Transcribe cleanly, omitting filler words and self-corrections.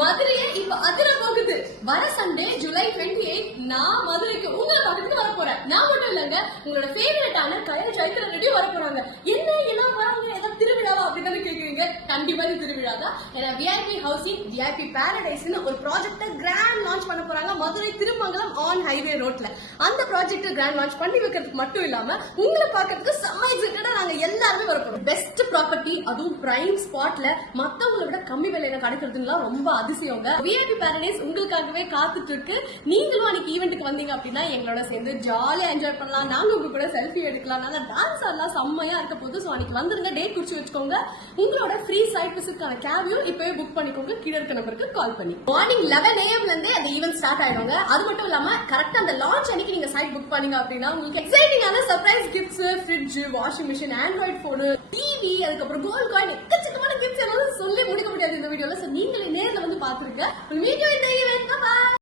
மதுரையே இப்ப அதிர போகுது. வர சண்டே ஜூலை 28 நான் மதுரைக்கு உங்களை பார்த்துட்டு வர போறேன். நான் மட்டும் இல்லங்க, உங்களோட ஃபேவரட்டான கயல் சைத்திர ரெடி வர போறாங்க. என்ன எல்லாம் வராங்க, ஏதாவது திருவிழாவா அப்படின்னு கேக்குறீங்க. கண்டிப்பா திருவிழா தான். ஏன்னா விஐபி ஹவுசிங் விஐபி பாரடைஸ்னு ஒரு ப்ராஜெக்ட கிராண்ட் லான்ச் பண்ண போறாங்க மதுரை திருமங்கலம் ஆன் ஹைவே ரோட்ல. அந்த ப்ராஜெக்ட் கிராண்ட் லான்ச் பண்ணி வைக்கிறதுக்கு மட்டும் இல்லாம உங்களை பார்க்கறதுக்கு செம்ம எக்ஸைட்டடா நாங்க எல்லாருமே வர போறோம். பெஸ்ட் ப்ராப்பர்ட்டி, அதுவும் பிரைம் ஸ்பாட்ல மத்தவங்களை விட கம்மி விலையில கிடைக்கிறதுலாம் ரொம்ப அதிசயங்க. விஐபி பாரடைஸ் உங்களுக்காகவே காத்துட்டு இருக்கு. நீங்களும் அன்னைக்கு ஈவெண்ட்டுக்கு வந்தீங்க அப்படின்னா எங்களோட சேர்ந்து ஜாலியா என்ஜாய் பண்ணலாம். நாங்க உங்க கூட செல்ஃபி எடுக்கலாம். நல்லா டான்ஸ் ஆடலாம். செம்மையா இருக்க போது. சோ அன்னைக்கு வந்துருங்க, டேட் குறிச்சு வச்சுக்கோங்க. உங்களோட ஃப்ரீ சைட் விசிட்கான கேபியும் இப்பவே புக் பண்ணிக்கோங்க. கீழ இருக்க நம்பருக்கு கால் பண்ணி. மார்னிங் 11 AM இருந்து அந்த ஈவென்ட் ஸ்டார்ட் ஆயிடுங்க. அது மட்டும் இல்லாம கரெக்டா அந்த லான்ச் அன்னைக்கு நீங்க சைட் புக் பண்ணீங்க அப்படின்னா உங்களுக்கு எக்ஸைட்டிங்கான surprise gifts, fridge, washing machine, android phone, TV, அதுக்கப்புறம் கோல்ட் காயின், எக்கச்சக்கமான கிஃப்ட்ஸ் எல்லாம் சொல்லி முடிக்க முடியாது இந்த வீடியோல. சோ நீங்களே நேர்ல வந்து பாத்துருங்க. வீடியோ இந்த ஈவென்ட். பை.